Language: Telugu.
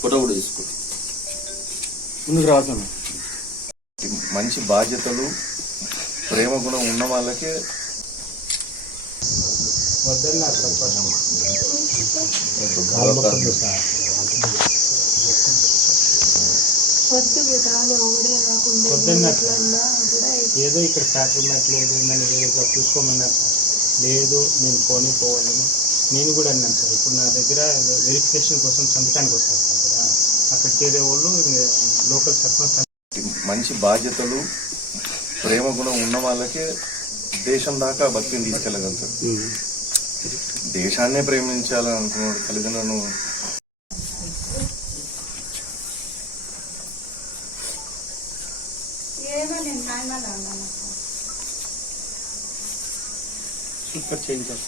ఫోటో కూడా తీసుకో. ముందుకు రావడం మంచి బాధ్యతలు ప్రేమ గుణం ఉన్న వాళ్ళకే ఏదో ఇక్కడ ఫ్యాక్టరీ మ్యాట్ లేదు నన్ను వేరేగా చూసుకోమన్నారు సార్. లేదు నేను పోవాలని నేను కూడా అన్నాను సార్. ఇప్పుడు నా దగ్గర వెరిఫికేషన్ కోసం సంతకానికి వస్తారు సార్ కదా, అక్కడ చేరే వాళ్ళు లోకల్ సర్పంచ్. మంచి బాధ్యతలు ప్రేమ గుణం ఉన్న వాళ్ళకే దేశం దాకా భక్తిని తీసుకెళ్ళగలుగుతారు. దేశాన్నే ప్రేమించాలని అనుకున్నాడు తల్లిదండ్రులను చేయించారు.